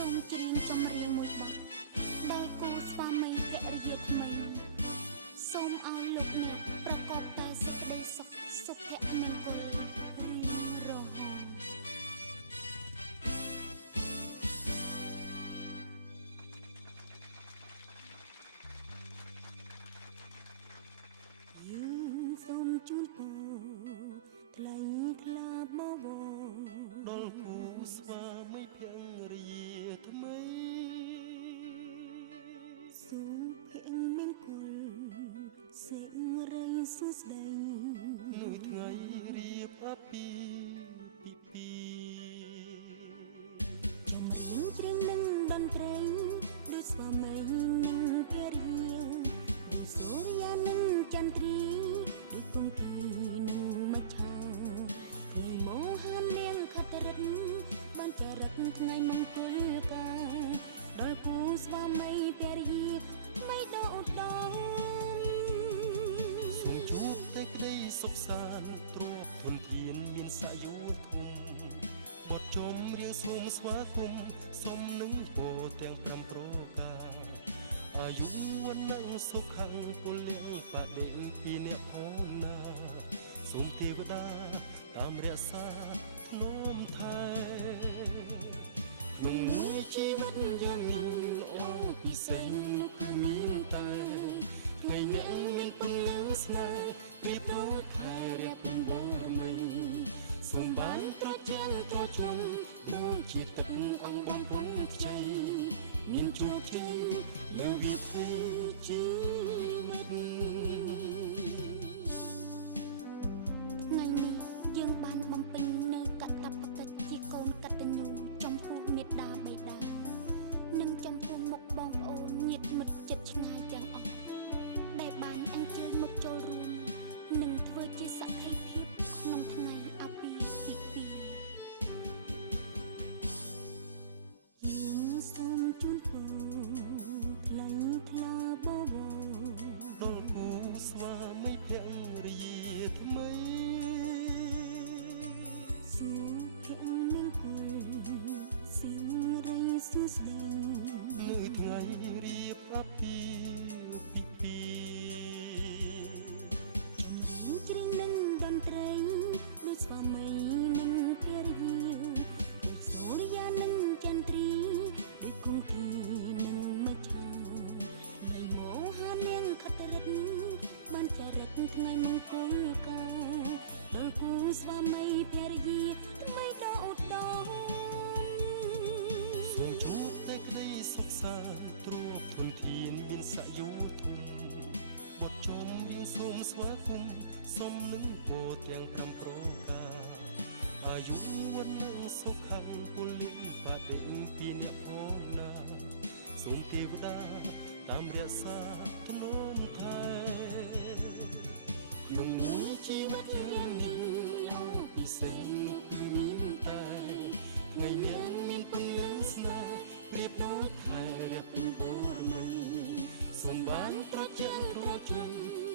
សូមច្រៀងចម្រៀងមួយបទដល់គូស្វាមីភរិយាថ្មីសូមឲ្យលោកអ្នកប្រកបតែសេចក្តីសុខសុភមង្គលរៀងរហូតយើងសូមជូនពរថ្លៃថ្លាបវរដល់គូស្វាមីភរិយាថ្មីសុភមង្គលសេរីសុស្ដីនៅថ្ងៃរៀបអាពាហ៍ពិពាហ៍ចម្រៀងច្រៀងនឹងតន្ត្រីដូចស្វាមីនិងភរិយាដូចសូរិយានិងចន្ទ្រីដូចគង្គានិងមច្ឆាថ្ងៃមោហាននាងខត្តរិទ្ធបានចារឹកថ្ងៃមង្គលការដល់គូស្វាមីភរិយាថ្មីដ៏ឧត្តមសូមជួបតែក្តីសុខសាន្តទ្រព្យធនធានមានសក្យោធំបទចម្រៀងសូមស្វាគមន៍សុំនឹងពរទាំង5ប្រការអាយុវណ្ណៈសុខៈពលៈបដិពីអ្នកផងណាសូមទេវតាតាមរក្សាធ្នមថែក្នុងមួយជីវិតយើងនេះល្អពិសេសនោះគឺមានតែថ្ងៃអ្នកមានពន្លឺស្នេហ៍ប្រៀបដូចខែរះពេញបរមីសូមបានត្រជាក់ត្រជុំដូចជាទឹកអង្គបំពង់ខ្ចីមានជោគជ័យលើវិถีជីវិតថ្ងៃនេះយើងបានបំពេញនៅកតបកិច្ចជាកូនកតញ្ញូចំពោះមេត្តាបិតានិងចំពោះមុខបងប្អូនញាតិមិត្តជិតឆ្ងាយទាំងអស់ដែលបានអញ្ជើញមកចូលរួមនិងធ្វើជាសក្ខីភាពក្នុងថ្ងៃអាពាហ៍ពិពាហ៍យើងសូមជូនពរថ្លៃថ្លាបវរដល់គូស្វាមីភរិយាថ្មីសុភមង្គលសិរីសុស្ដីនៅថ្ងៃរៀបអាពាហ៍ពិពាហ៍ចម្រៀងច្រៀងនឹងតន្ត្រីដូចស្វាមីនិងភរិយាដូចសូរិយានិងចន្ទ្រីដូចគង្គានិងមច្ឆាថ្ងៃមោហានាងខត្តរិទ្ធបានចារឹកថ្ងៃមង្គលការដល់គូស្វាមីភរិយាថ្មីដ៏ឧត្តមសូមជួបតែក្តីសុខសាន្តទ្រព្យធនធានមានសក្យោធំបទចម្រៀងសូមស្វាគមន៍សុំនឹងពរទាំង5ប្រការអាយុវណ្ណៈសុខៈពលៈបដិពីអ្នកផងណាសូមទេវតាតាមរក្សាធ្នមថែក្នុងមួយជីវិតយើងនេះល្អពិសេសនោះគឺមានតែថ្ងៃអ្នកមានពន្លឺស្នេហ៍ប្រៀបដូចខែរះពេញបរមីសូមបានត្រជាក់ត្រជុំ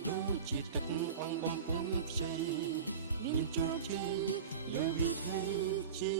ដូចជាទឹកអង្គបំពង់ខ្ចីមានជោគជ័យលើវិถีជី